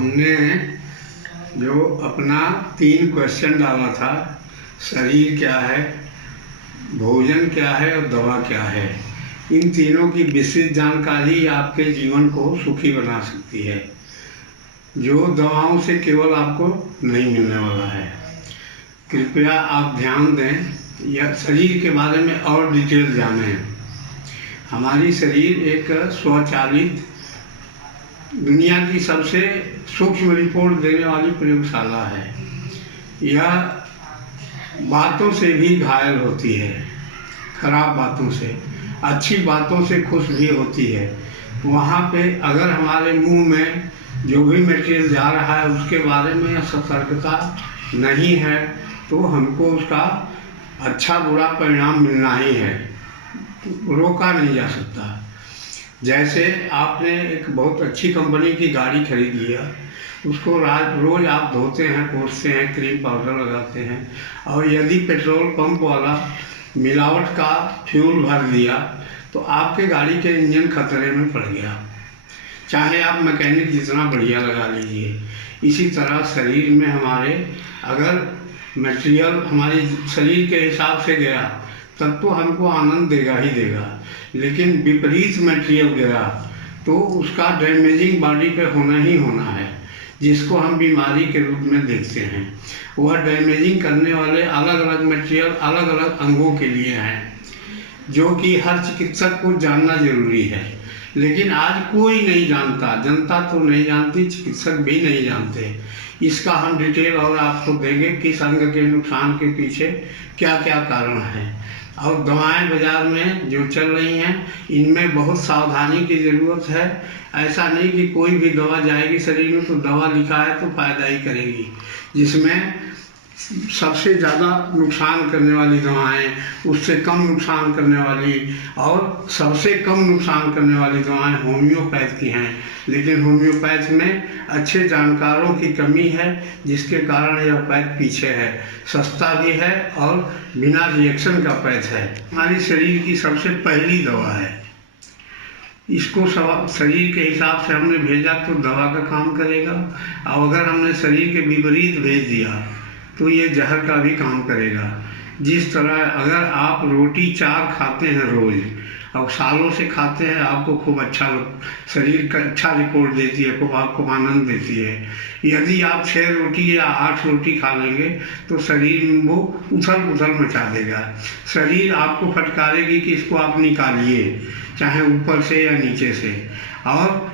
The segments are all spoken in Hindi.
हमने जो अपना 3 क्वेश्चन डाला था, शरीर क्या है, भोजन क्या है और दवा क्या है, इन तीनों की विस्तृत जानकारी आपके जीवन को सुखी बना सकती है, जो दवाओं से केवल आपको नहीं मिलने वाला है। कृपया आप ध्यान दें या शरीर के बारे में और डिटेल जानें। हमारी शरीर एक स्वचालित दुनिया की सबसे सूक्ष्म रिपोर्ट देने वाली प्रयोगशाला है। यह बातों से भी घायल होती है, खराब बातों से, अच्छी बातों से खुश भी होती है। वहाँ पे अगर हमारे मुंह में जो भी मटेरियल जा रहा है उसके बारे में सतर्कता नहीं है तो हमको उसका अच्छा बुरा परिणाम मिलना ही है, रोका नहीं जा सकता। जैसे आपने एक बहुत अच्छी कंपनी की गाड़ी खरीद लिया, उसको रोज़ आप धोते हैं, पोंछते हैं, क्रीम पाउडर लगाते हैं, और यदि पेट्रोल पंप वाला मिलावट का फ्यूल भर दिया तो आपके गाड़ी के इंजन खतरे में पड़ गया, चाहे आप मैकेनिक जितना बढ़िया लगा लीजिए। इसी तरह शरीर में हमारे अगर मटेरियल हमारे शरीर के हिसाब से गया तब तो हमको आनंद देगा ही देगा, लेकिन विपरीत मटेरियल गया तो उसका डैमेजिंग बॉडी पे होना ही होना है, जिसको हम बीमारी के रूप में देखते हैं। वह डैमेजिंग करने वाले अलग अलग मटेरियल अलग अलग अंगों के लिए हैं, जो कि हर चिकित्सक को जानना जरूरी है। लेकिन आज कोई नहीं जानता, जनता तो नहीं जानती, चिकित्सक भी नहीं जानते। इसका हम डिटेल और आपको देंगे किस अंग के नुकसान के पीछे क्या क्या कारण है। और दवाएं बाज़ार में जो चल रही हैं इनमें बहुत सावधानी की ज़रूरत है। ऐसा नहीं कि कोई भी दवा जाएगी शरीर में तो दवा लिखा है तो फ़ायदा ही करेगी। जिसमें सबसे ज़्यादा नुकसान करने वाली दवाएं, उससे कम नुकसान करने वाली और सबसे कम नुकसान करने वाली दवाएं होम्योपैथ की हैं। लेकिन होम्योपैथ में अच्छे जानकारों की कमी है, जिसके कारण यह पैथ पीछे है। सस्ता भी है और बिना रिएक्शन का पैथ है। हमारी शरीर की सबसे पहली दवा है। इसको शरीर के हिसाब से हमने भेजा तो दवा का काम करेगा, और अगर हमने शरीर के विपरीत भेज दिया तो ये जहर का भी काम करेगा। जिस तरह अगर आप रोटी 4 खाते हैं रोज़ और सालों से खाते हैं, आपको खूब अच्छा शरीर का अच्छा रिपोर्ट देती है, खूब आपको आनंद देती है। यदि आप 6 रोटी या 8 रोटी खा लेंगे तो शरीर में वो उथल पुथल मचा देगा। शरीर आपको फटकारेगी कि इसको आप निकालिए, चाहे ऊपर से या नीचे से, और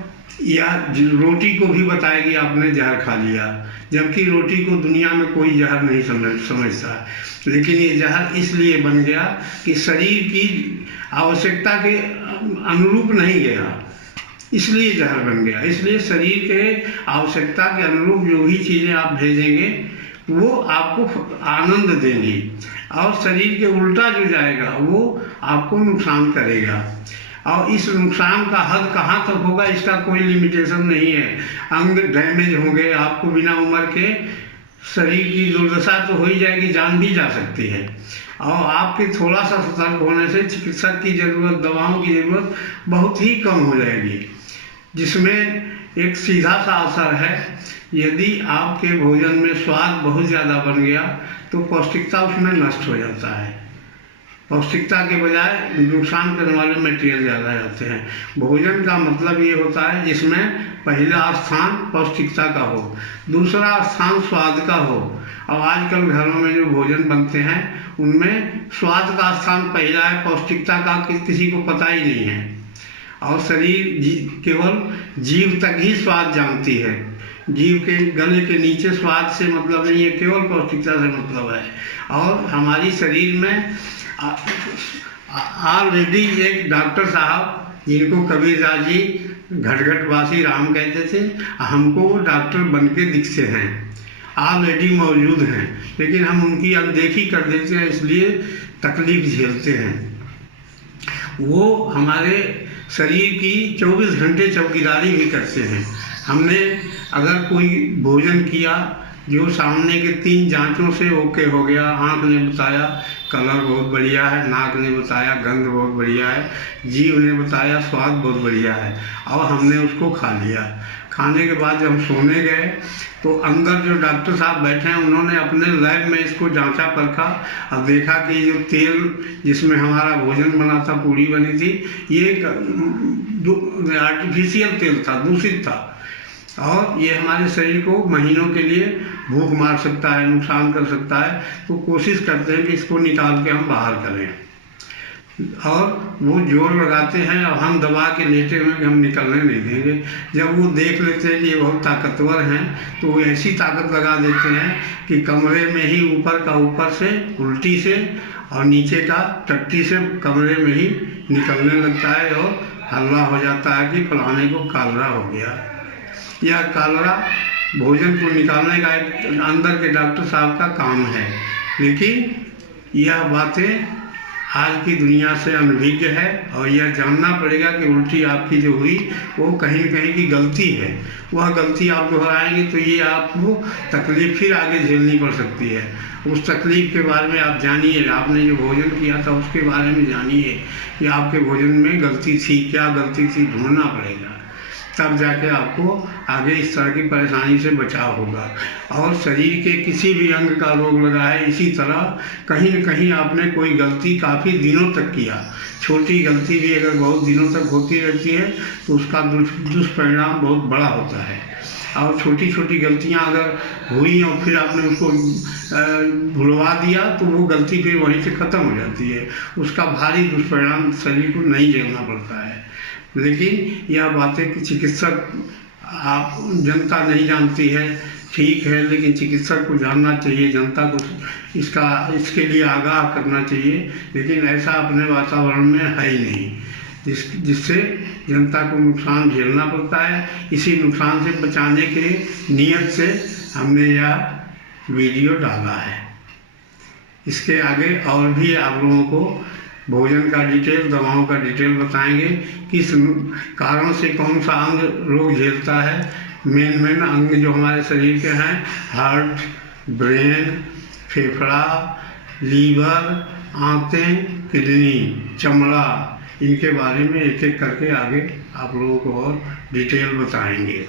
या रोटी को भी बताएगी आपने जहर खा लिया, जबकि रोटी को दुनिया में कोई जहर नहीं समझता। लेकिन ये जहर इसलिए बन गया कि शरीर की आवश्यकता के अनुरूप नहीं गया, इसलिए जहर बन गया। इसलिए शरीर के आवश्यकता के अनुरूप जो भी चीज़ें आप भेजेंगे वो आपको आनंद देंगी, और शरीर के उल्टा जो जाएगा वो आपको नुकसान करेगा। और इस नुकसान का हद कहाँ तक होगा इसका कोई लिमिटेशन नहीं है। अंग डैमेज होंगे, आपको बिना उम्र के शरीर की दुर्दशा तो हो ही जाएगी, जान भी जा सकती है। और आपके थोड़ा सा सतर्क होने से चिकित्सक की ज़रूरत, दवाओं की ज़रूरत बहुत ही कम हो जाएगी। जिसमें एक सीधा सा असर है, यदि आपके भोजन में स्वाद बहुत ज़्यादा बन गया तो पौष्टिकता उसमें नष्ट हो जाता है। पौष्टिकता के बजाय नुकसान करने वाले मटेरियल ज़्यादा जाते हैं। भोजन का मतलब ये होता है जिसमें पहला स्थान पौष्टिकता का हो, दूसरा स्थान स्वाद का हो। और आजकल घरों में जो भोजन बनते हैं उनमें स्वाद का स्थान पहला है, पौष्टिकता का किसी को पता ही नहीं है। और शरीर केवल जीभ तक ही स्वाद जानती है, जीभ के गले के नीचे स्वाद से मतलब नहीं है, केवल पौष्टिकता से मतलब है। और हमारी शरीर में ऑलरेडी एक डॉक्टर साहब जिनको कबीरदास जी घटघटवासी राम कहते थे, हमको वो डॉक्टर बन के दिखते हैं, ऑलरेडी मौजूद हैं, लेकिन हम उनकी अनदेखी कर देते हैं, इसलिए तकलीफ झेलते हैं। वो हमारे शरीर की 24 घंटे चौकीदारी भी करते हैं। हमने अगर कोई भोजन किया जो सामने के 3 जांचों से ओके हो गया, आँख ने बताया कलर बहुत बढ़िया है, नाक ने बताया गंध बहुत बढ़िया है, जीभ ने बताया स्वाद बहुत बढ़िया है, और हमने उसको खा लिया। खाने के बाद जब हम सोने गए तो अंदर जो डॉक्टर साहब बैठे हैं उन्होंने अपने लैब में इसको जांचा परखा और देखा कि जो तेल जिसमें हमारा भोजन बना था, पूड़ी बनी थी, ये आर्टिफिशियल तेल था, दूषित था और ये हमारे शरीर को महीनों के लिए भूख मार सकता है, नुकसान कर सकता है। तो कोशिश करते हैं कि इसको निकाल के हम बाहर करें और वो जोर लगाते हैं और हम दबा के लेटे हुए कि हम निकलने नहीं देंगे। जब वो देख लेते हैं कि ये बहुत ताकतवर हैं तो वो ऐसी ताकत लगा देते हैं कि कमरे में ही ऊपर का ऊपर से उल्टी से और नीचे का टट्टी से कमरे में ही निकलने लगता है और हल्ला हो जाता है कि फलाने को कालरा हो गया। यह कालरा भोजन को निकालने का एक अंदर के डॉक्टर साहब का काम है, लेकिन यह बातें आज की दुनिया से अनभिज्ञ है और यह जानना पड़ेगा कि उल्टी आपकी जो हुई वो कहीं न कहीं की गलती है। वह गलती आप दोहराएंगे तो ये आपको तकलीफ फिर आगे झेलनी पड़ सकती है। उस तकलीफ के बारे में आप जानिए, आपने जो भोजन किया था उसके बारे में जानिए कि आपके भोजन में गलती थी, क्या गलती थी, ढूंढना पड़ेगा, तब जाके आपको आगे इस तरह की परेशानी से बचाव होगा। और शरीर के किसी भी अंग का रोग लगा है, इसी तरह कहीं न कहीं आपने कोई गलती काफ़ी दिनों तक किया, छोटी गलती भी अगर बहुत दिनों तक होती रहती है तो उसका दुष्परिणाम बहुत बड़ा होता है। और छोटी छोटी गलतियां अगर हुई और फिर आपने उसको भुलवा दिया तो वो गलती फिर वहीं से ख़त्म हो जाती है, उसका भारी दुष्परिणाम शरीर को नहीं झेलना पड़ता है। लेकिन यह बातें कि चिकित्सक आप जनता नहीं जानती है, ठीक है, लेकिन चिकित्सक को जानना चाहिए, जनता को इसके लिए आगाह करना चाहिए। लेकिन ऐसा अपने वातावरण में है ही नहीं जिससे जनता को नुकसान झेलना पड़ता है। इसी नुकसान से बचाने के नियत से हमने यह वीडियो डाला है। इसके आगे और भी आप लोगों को भोजन का डिटेल, दवाओं का डिटेल बताएंगे, किस कारण से कौन सा अंग रोग झेलता है। मेन अंग जो हमारे शरीर के हैं, हार्ट, ब्रेन, फेफड़ा, लीवर, आंतें, किडनी, चमड़ा, इनके बारे में एक एक करके आगे आप लोगों को और डिटेल बताएंगे।